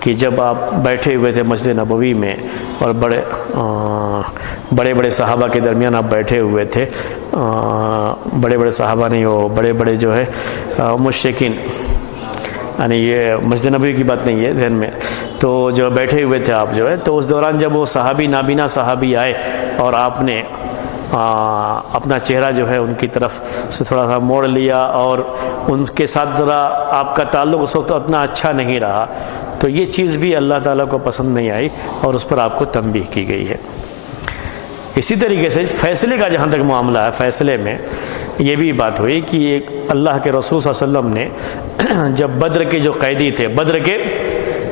کہ جب آپ بیٹھے ہوئے تھے مسجد نبوی میں اور بڑے بڑے صحابہ کے درمیان آپ بیٹھے ہوئے تھے، بڑے بڑے صحابہ نہیں، وہ بڑے بڑے جو ہے مشرکین، یعنی یہ مسجد نبوی کی بات نہیں ہے ذہن میں، تو جو بیٹھے ہوئے تھے آپ جو ہے، تو اس دوران جب وہ صحابی نابینا صحابی آئے اور آپ نے اپنا چہرہ جو ہے ان کی طرف سے تھوڑا سا موڑ لیا اور ان کے ساتھ ذرا آپ کا تعلق اس وقت اتنا اچھا نہیں رہا، تو یہ چیز بھی اللہ تعالیٰ کو پسند نہیں آئی اور اس پر آپ کو تنبیہ کی گئی ہے. اسی طریقے سے فیصلے کا جہاں تک معاملہ ہے، فیصلے میں یہ بھی بات ہوئی کہ اللہ کے رسول صلی اللہ علیہ وسلم نے جب بدر کے جو قیدی تھے، بدر کے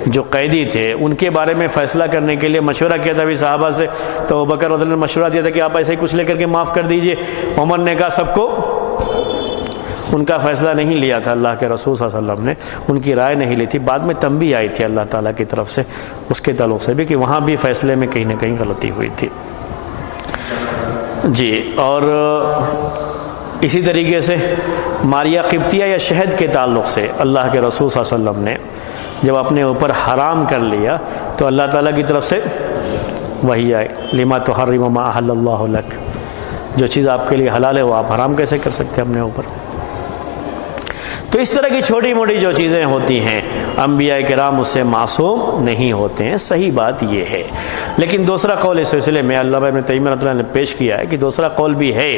جو قیدی تھے ان کے بارے میں فیصلہ کرنے کے لیے مشورہ کیا تھا بھی صحابہ سے، تو ابوبکر رضی اللہ عنہ نے مشورہ دیا تھا کہ آپ ایسے ہی کچھ لے کر کے معاف کر دیجئے. عمر نے کہا سب کو، ان کا فیصلہ نہیں لیا تھا اللہ کے رسول صلی اللہ علیہ وسلم نے، ان کی رائے نہیں لی تھی. بعد میں تنبیہ آئی تھی اللہ تعالیٰ کی طرف سے اس کے تعلق سے بھی کہ وہاں بھی فیصلے میں کہیں نہ کہیں غلطی ہوئی تھی. جی، اور اسی طریقے سے ماریہ قبطیہ یا شہد کے تعلق سے اللہ کے رسول صلی اللہ علیہ وسلم نے جب اپنے اوپر حرام کر لیا تو اللہ تعالیٰ کی طرف سے وحی آئے، لما تحرم ما احل اللہ لک، جو چیز آپ کے لیے حلال ہے وہ آپ حرام کیسے کر سکتے ہیں اپنے اوپر. تو اس طرح کی چھوٹی موٹی جو چیزیں ہوتی ہیں انبیاء کرام اس سے معصوم نہیں ہوتے ہیں، صحیح بات یہ ہے. لیکن دوسرا قول اس سلسلے میں علامہ ابن تیمیہ رحمۃ اللہ نے پیش کیا ہے کہ دوسرا قول بھی ہے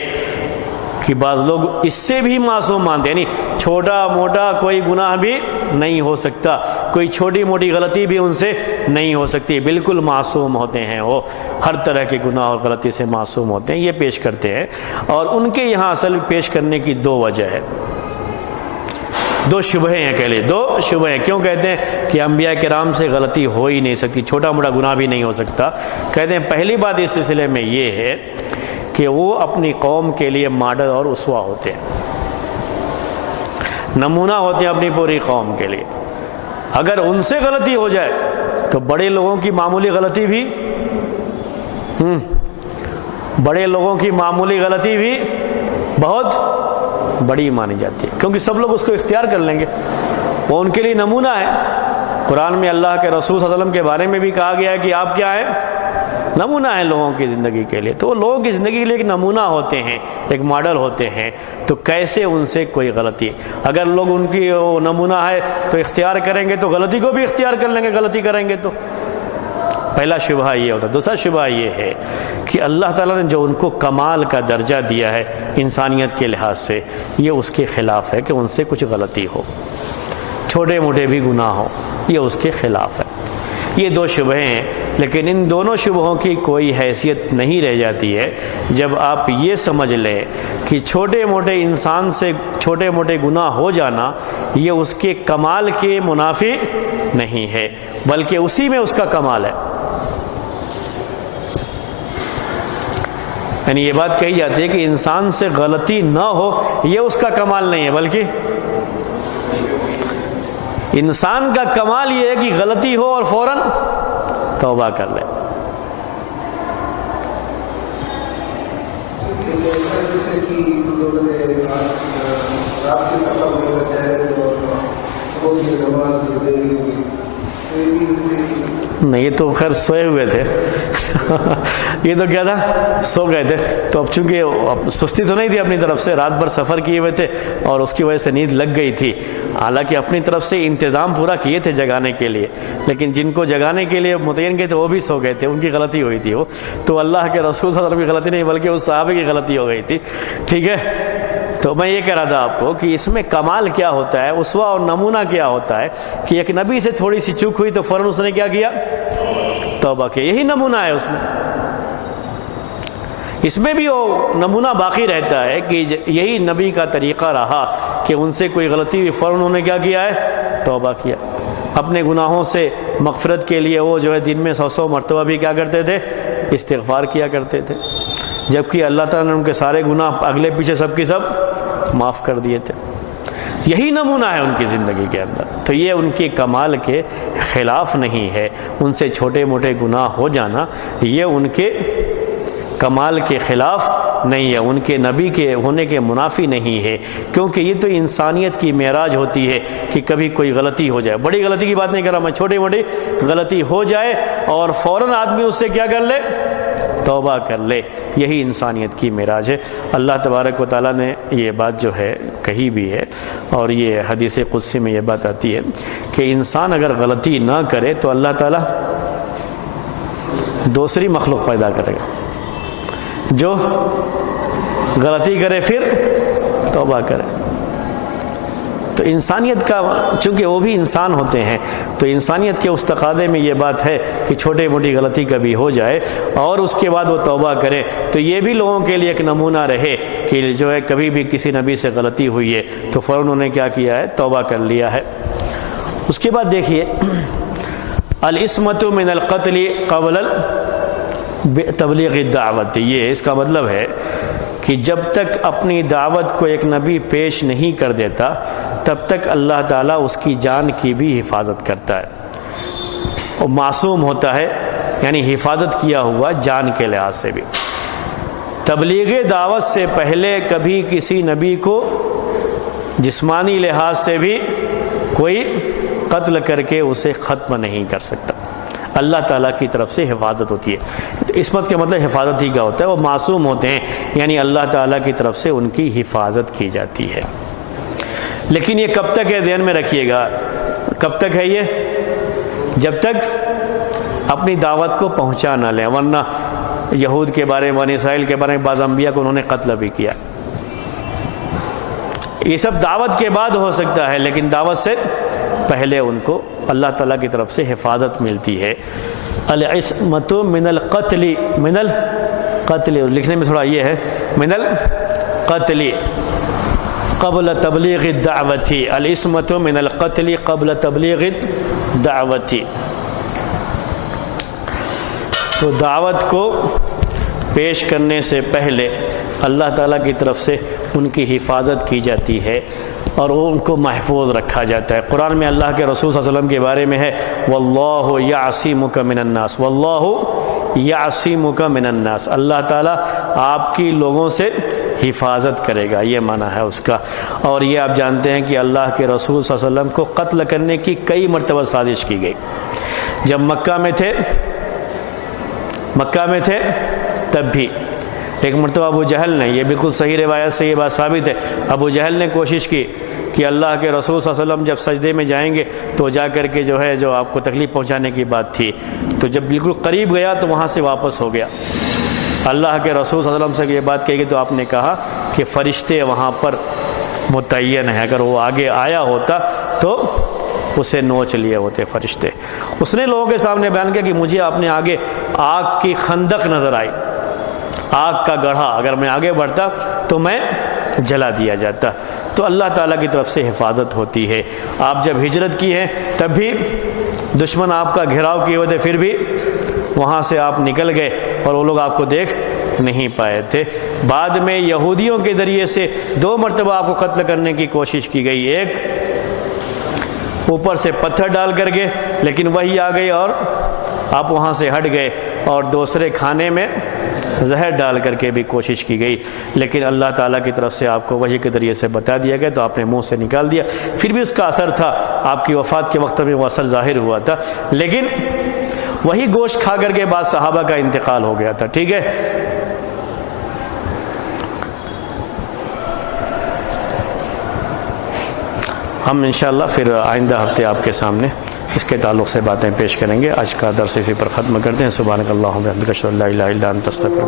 کہ بعض لوگ اس سے بھی معصوم مانتے ہیں، یعنی چھوٹا موٹا کوئی گناہ بھی نہیں ہو سکتا، کوئی چھوٹی موٹی غلطی بھی ان سے نہیں ہو سکتی، بالکل معصوم ہوتے ہیں، وہ ہر طرح کے گناہ اور غلطی سے معصوم ہوتے ہیں، یہ پیش کرتے ہیں. اور ان کے یہاں اصل پیش کرنے کی دو وجہ ہے، دو شبہیں ہیں، کہہ لیں دو شبہیں ہیں. کیوں کہتے ہیں کہ انبیاء کرام سے غلطی ہو ہی نہیں سکتی، چھوٹا موٹا گناہ بھی نہیں ہو سکتا؟ کہتے ہیں پہلی بات اس سلسلے میں یہ ہے کہ وہ اپنی قوم کے لیے ماڈل اور اسوہ ہوتے ہیں، نمونہ ہوتے ہیں اپنی پوری قوم کے لیے. اگر ان سے غلطی ہو جائے تو بڑے لوگوں کی معمولی غلطی بھی بہت بڑی مانی جاتی ہے، کیونکہ سب لوگ اس کو اختیار کر لیں گے، وہ ان کے لیے نمونہ ہے. قرآن میں اللہ کے رسول صلی اللہ علیہ وسلم کے بارے میں بھی کہا گیا ہے کہ آپ کیا ہیں، نمونہ ہیں لوگوں کی زندگی کے لیے. تو وہ لوگوں کی زندگی کے لیے ایک نمونہ ہوتے ہیں، ایک ماڈل ہوتے ہیں. تو کیسے ان سے کوئی غلطی، اگر لوگ ان کی وہ نمونہ ہے تو اختیار کریں گے تو غلطی کو بھی اختیار کر لیں گے، غلطی کریں گے تو. پہلا شبہ یہ ہوتا ہے. دوسرا شبہ یہ ہے کہ اللہ تعالیٰ نے جو ان کو کمال کا درجہ دیا ہے انسانیت کے لحاظ سے، یہ اس کے خلاف ہے کہ ان سے کچھ غلطی ہو، چھوٹے موٹے بھی گناہ ہو، یہ اس کے خلاف ہے. یہ دو شبہیں ہیں، لیکن ان دونوں شبہوں کی کوئی حیثیت نہیں رہ جاتی ہے جب آپ یہ سمجھ لیں کہ چھوٹے موٹے انسان سے چھوٹے موٹے گناہ ہو جانا یہ اس کے کمال کے منافی نہیں ہے، بلکہ اسی میں اس کا کمال ہے. یعنی یہ بات کہی جاتی ہے کہ انسان سے غلطی نہ ہو یہ اس کا کمال نہیں ہے، بلکہ انسان کا کمال یہ ہے کہ غلطی ہو اور فوراً توبہ کر لے. نہیں یہ تو خیر سوئے ہوئے تھے یہ تو کیا تھا، سو گئے تھے. تو اب چونکہ سستی تو نہیں تھی اپنی طرف سے، رات بھر سفر کیے ہوئے تھے اور اس کی وجہ سے نیند لگ گئی تھی. حالانکہ اپنی طرف سے انتظام پورا کیے تھے جگانے کے لیے، لیکن جن کو جگانے کے لیے متعین گئے تھے وہ بھی سو گئے تھے، ان کی غلطی ہوئی تھی. وہ تو اللہ کے رسول صلی اللہ علیہ وسلم کی غلطی نہیں بلکہ اس صحابہ کی غلطی ہو گئی تھی. ٹھیک ہے، تو میں یہ کہہ رہا تھا آپ کو کہ اس میں کمال کیا ہوتا ہے، اسوہ اور نمونہ کیا ہوتا ہے کہ ایک نبی سے تھوڑی سی چوک ہوئی تو فوراً اس نے کیا کیا، توبہ کیا. یہی نمونہ ہے اس میں بھی وہ نمونہ باقی رہتا ہے کہ یہی نبی کا طریقہ رہا کہ ان سے کوئی غلطی ہوئی فوراً انہوں نے کیا کیا ہے، توبہ کیا. اپنے گناہوں سے مغفرت کے لیے وہ جو ہے دن میں 100 مرتبہ بھی کیا کرتے تھے، استغفار کیا کرتے تھے، جبکہ اللہ تعالیٰ نے ان کے سارے گناہ اگلے پیچھے سب کی سب معاف کر دیے تھے. یہی نمونہ ہے ان کی زندگی کے اندر. تو یہ ان کے کمال کے خلاف نہیں ہے، ان سے چھوٹے موٹے گناہ ہو جانا یہ ان کے کمال کے خلاف نہیں ہے، ان کے نبی کے ہونے کے منافی نہیں ہے، کیونکہ یہ تو انسانیت کی معراج ہوتی ہے کہ کبھی کوئی غلطی ہو جائے. بڑی غلطی کی بات نہیں کر رہا میں، چھوٹی موٹی غلطی ہو جائے اور فوراً آدمی اس سے کیا کر لے، توبہ کر لے. یہی انسانیت کی معراج ہے. اللہ تبارک و تعالیٰ نے یہ بات جو ہے کہی بھی ہے، اور یہ حدیث قدسی میں یہ بات آتی ہے کہ انسان اگر غلطی نہ کرے تو اللہ تعالیٰ دوسری مخلوق پیدا کرے گا جو غلطی کرے پھر توبہ کرے. تو انسانیت کا، چونکہ وہ بھی انسان ہوتے ہیں تو انسانیت کے اس تقاضے میں یہ بات ہے کہ چھوٹے موٹی غلطی کبھی ہو جائے اور اس کے بعد وہ توبہ کرے. تو یہ بھی لوگوں کے لیے ایک نمونہ رہے کہ جو ہے کبھی بھی کسی نبی سے غلطی ہوئی ہے تو فوراً انہوں نے کیا کیا ہے، توبہ کر لیا ہے. اس کے بعد دیکھیے العصمۃ من القتل قبل تبلیغ الدعوت. یہ اس کا مطلب ہے کہ جب تک اپنی دعوت کو ایک نبی پیش نہیں کر دیتا تب تک اللہ تعالیٰ اس کی جان کی بھی حفاظت کرتا ہے، اور معصوم ہوتا ہے، یعنی حفاظت کیا ہوا جان کے لحاظ سے بھی. تبلیغ دعوت سے پہلے کبھی کسی نبی کو جسمانی لحاظ سے بھی کوئی قتل کر کے اسے ختم نہیں کر سکتا. اللہ تعالیٰ کی طرف سے حفاظت ہوتی ہے. تو عصمت کا مطلب حفاظت ہی کا ہوتا ہے، وہ معصوم ہوتے ہیں، یعنی اللہ تعالیٰ کی طرف سے ان کی حفاظت کی جاتی ہے. لیکن یہ کب تک ہے، ذہن میں رکھیے گا، کب تک ہے یہ، جب تک اپنی دعوت کو پہنچا نہ لیں. ورنہ یہود کے بارے میں، بنی اسرائیل کے بارے میں بعض انبیاء کو انہوں نے قتل بھی کیا. یہ سب دعوت کے بعد ہو سکتا ہے، لیکن دعوت سے پہلے ان کو اللہ تعالیٰ کی طرف سے حفاظت ملتی ہے. العصمۃ من القتل، من القتل لکھنے میں تھوڑا یہ ہے، من القتل قبل تبلیغ الدعوت. العصمۃ من القتل قبل تبلیغ الدعوت. تو دعوت کو پیش کرنے سے پہلے اللہ تعالیٰ کی طرف سے ان کی حفاظت کی جاتی ہے اور وہ ان کو محفوظ رکھا جاتا ہے. قرآن میں اللہ کے رسول صلی اللہ علیہ وسلم کے بارے میں ہے واللہ یعصمک من الناس، واللہ یعصمک من الناس، اللہ تعالیٰ آپ کی لوگوں سے حفاظت کرے گا، یہ معنی ہے اس کا. اور یہ آپ جانتے ہیں کہ اللہ کے رسول صلی اللہ علیہ وسلم کو قتل کرنے کی کئی مرتبہ سازش کی گئی. جب مکہ میں تھے تب بھی ایک مرتبہ ابو جہل نے، یہ بالکل صحیح روایت سے یہ بات ثابت ہے، ابو جہل نے کوشش کی کہ اللہ کے رسول صلی اللہ علیہ وسلم جب سجدے میں جائیں گے تو جا کر کے جو ہے جو آپ کو تکلیف پہنچانے کی بات تھی، تو جب بالکل قریب گیا تو وہاں سے واپس ہو گیا. اللہ کے رسول صلی اللہ علیہ وسلم سے یہ بات کہی گئی تو آپ نے کہا کہ فرشتے وہاں پر متعین ہیں، اگر وہ آگے آیا ہوتا تو اسے نوچ لیے ہوتے فرشتے. اس نے لوگوں کے سامنے بیان کیا کہ مجھے اپنے آگے آگ کی خندق نظر آئی، آگ کا گڑھا، اگر میں آگے بڑھتا تو میں جلا دیا جاتا. تو اللہ تعالیٰ کی طرف سے حفاظت ہوتی ہے. آپ جب ہجرت کی ہے تب بھی دشمن آپ کا گھیراؤ کیے ہوئے تھے، پھر بھی وہاں سے آپ نکل گئے اور وہ لوگ آپ کو دیکھ نہیں پائے تھے. بعد میں یہودیوں کے ذریعے سے 2 مرتبہ آپ کو قتل کرنے کی کوشش کی گئی، ایک اوپر سے پتھر ڈال کر کے، لیکن وہی آ گئی اور آپ وہاں سے ہٹ گئے، اور دوسرے کھانے میں زہر ڈال کر کے بھی کوشش کی گئی، لیکن اللہ تعالیٰ کی طرف سے آپ کو وحی کے ذریعے سے بتا دیا گیا تو آپ نے منہ سے نکال دیا. پھر بھی اس کا اثر تھا، آپ کی وفات کے وقت میں وہ اثر ظاہر ہوا تھا. لیکن وہی گوشت کھا کر کے بعد صحابہ کا انتقال ہو گیا تھا. ٹھیک ہے. ہم انشاءاللہ پھر آئندہ ہفتے آپ کے سامنے اس کے تعلق سے باتیں پیش کریں گے. آج کا درس اسی پر ختم کرتے ہیں. سبحانک اللہم و بحمدک اشہد ان لا الہ الا انت استغفرک.